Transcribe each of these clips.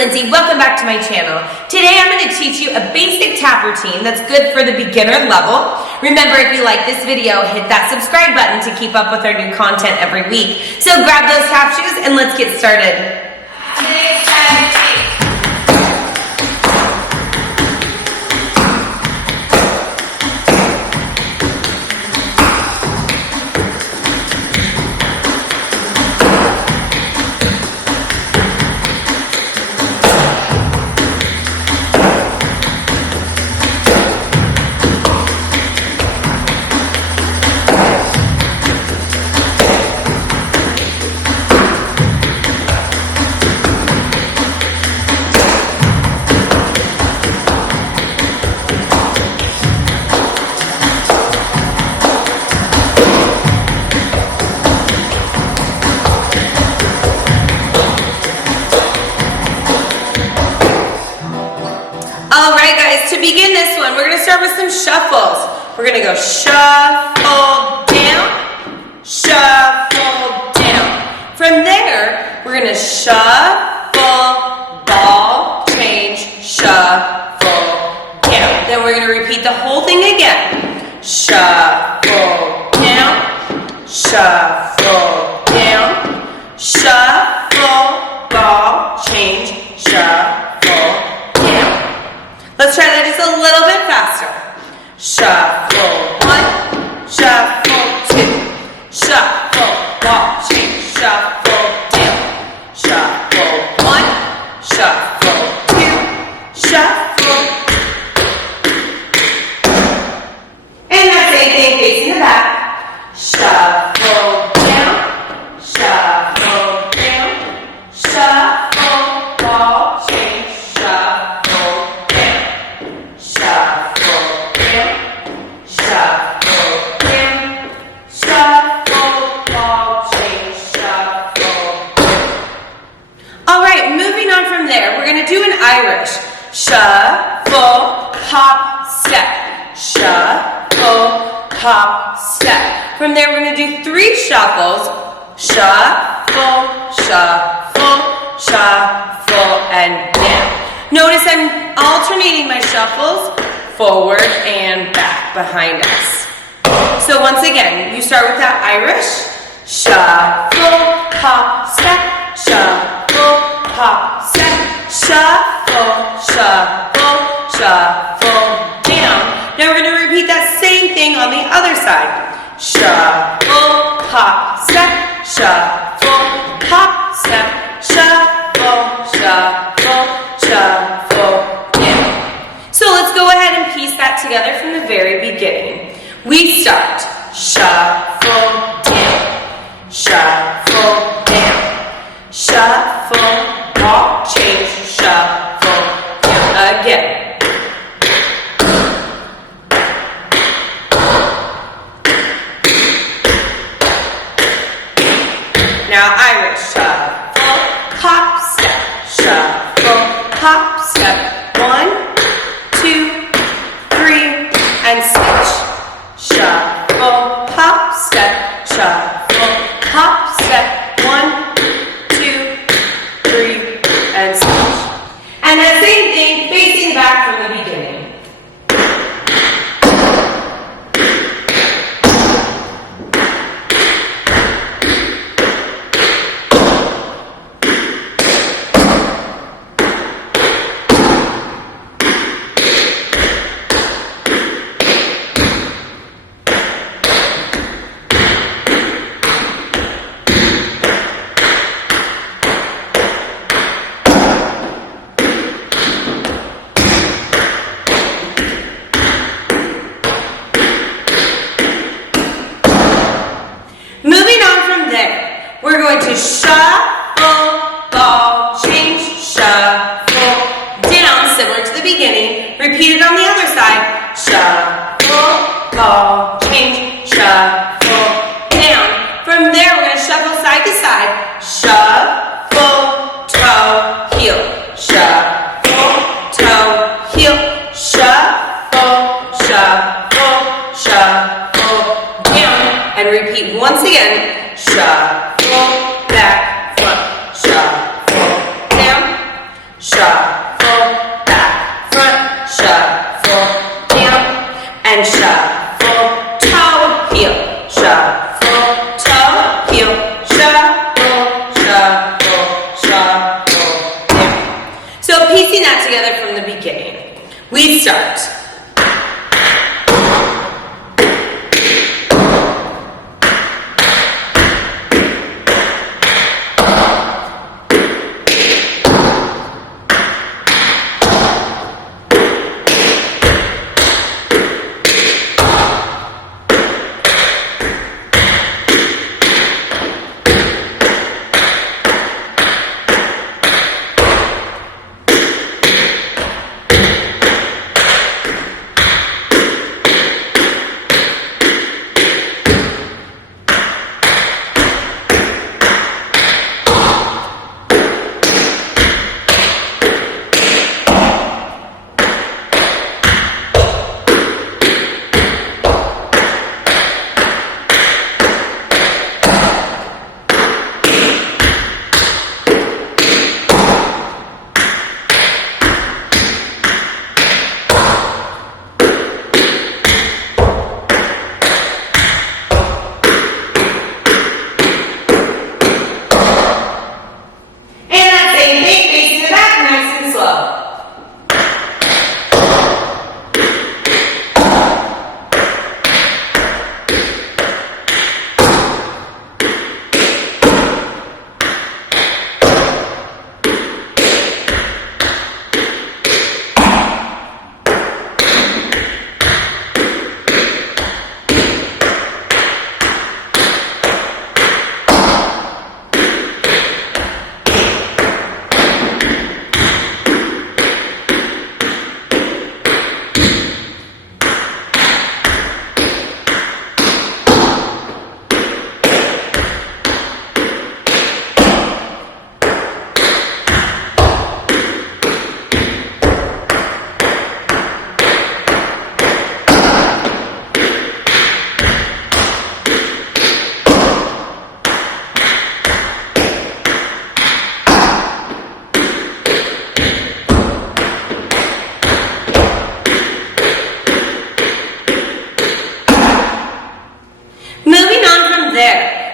Lindsay. Welcome back to my channel. Today I'm going to teach you a basic tap routine that's good for the beginner level. Remember, if you like this video, hit that subscribe button to keep up with our new content every week. So grab those tap shoes and let's get started. Today's tap routine. Alright guys, to begin this one, we're going to start with some shuffles. We're going to go shuffle down, shuffle down. From there, we're going to shuffle, ball, change, shuffle down. Then we're going to repeat the whole thing again. Shuffle down, shuffle down, shuffle, ball, change, shuffle. Let's try that just a little bit faster. Shuffle one, shuffle two, shuffle, ball, change, shuffle down. Shuffle one, shuffle two, shuffle. And that same thing facing the back. Shuffle down, shuffle down, shuffle, ball, change, shuffle. Irish. Shuffle, hop, step. Shuffle, hop, step. From there, we're going to do 3 shuffles. Shuffle, shuffle, shuffle, and down. Notice I'm alternating my shuffles forward and back behind us. So once again, you start with that Irish. Shuffle, hop, step. Shuffle, hop, step. Shuffle, shuffle, shuffle, down. Now we're going to repeat that same thing on the other side. Shuffle, hop, step, shuffle, hop, step, shuffle, shuffle, shuffle, down. So let's go ahead and piece that together from the very beginning. We start shuffle down, shuffle down, shuffle, ball, change, shuffle down again. Now Irish shuffle, hop, step, shuffle, hop, step. 1, 2, 3, and switch. Shuffle, hop, step, shuffle, hop, step. 1, 2, 3, and switch. And that same thing facing back from the beginning. We're going to shuffle, ball, change, shuffle, down, similar to the beginning. Repeat it on the other side. Shuffle, ball, change, shuffle, down. From there, we're going to shuffle side to side. Shuffle, toe, heel. Shuffle, toe, heel. Shuffle, shuffle, shuffle, down. And repeat once again. Shuffle, back, front, shuffle, down, shuffle. that together from the beginning. We start.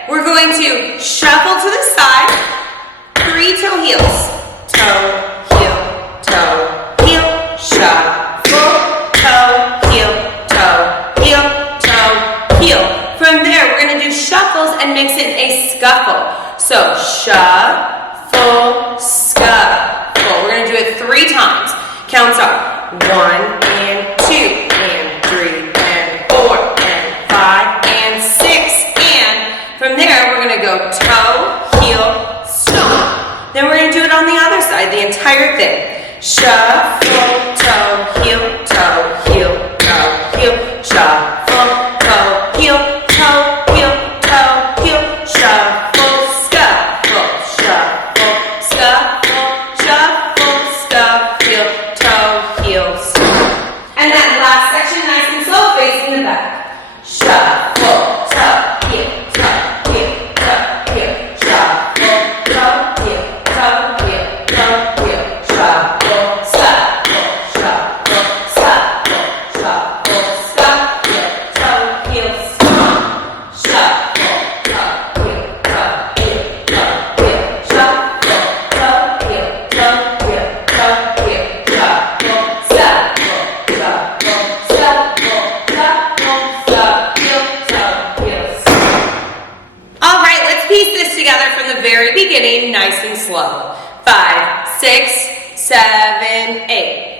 We're going to shuffle to the side, 3 toe heels. Toe, heel, shuffle, toe, heel, heel. From there, we're going to do shuffles and mix in a scuffle. So, shuffle, scuffle. We're going to do it 3 times. Counts are 1 and 2 and 3 and 4 and 5 and 6. From there, we're going to go toe, heel, stomp. Then we're going to do it on the other side, the entire thing. Shuffle, toe, heel, shuffle, toe, heel, shuffle, scuffle, heel, toe, heel, stomp. And that last section, nice and slow, facing the back. Shuffle, toe, heel, very beginning, nice and slow. 5, 6, 7, 8.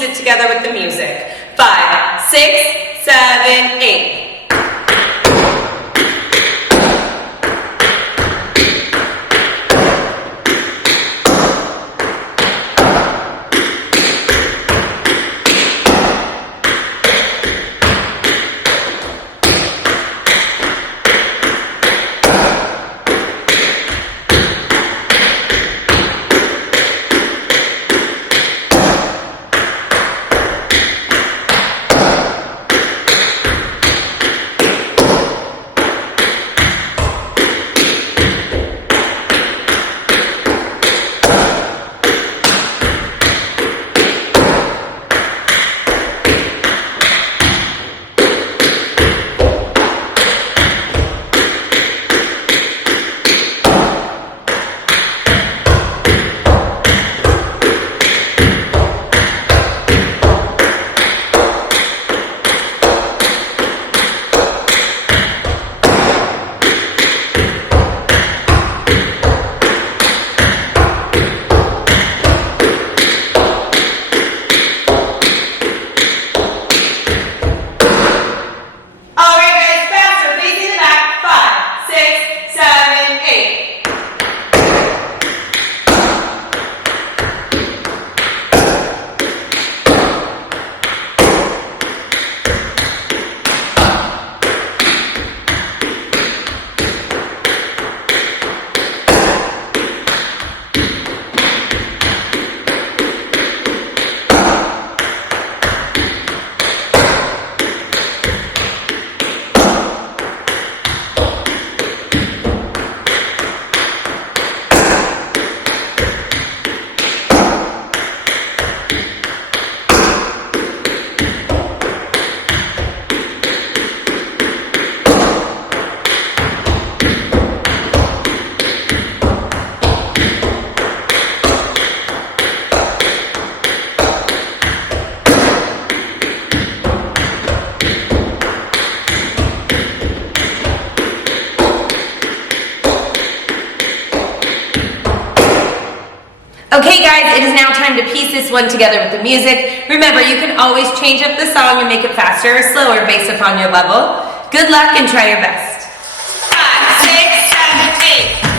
piece it together with the music. 5, 6, 7, 8. Okay guys, it is now time to piece this one together with the music. Remember, you can always change up the song and make it faster or slower based upon your level. Good luck and try your best. 5, 6, 7, 8.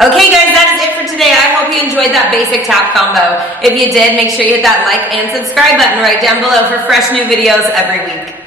Okay guys, that is it for today. I hope you enjoyed that basic tap combo. If you did, make sure you hit that like and subscribe button right down below for fresh new videos every week.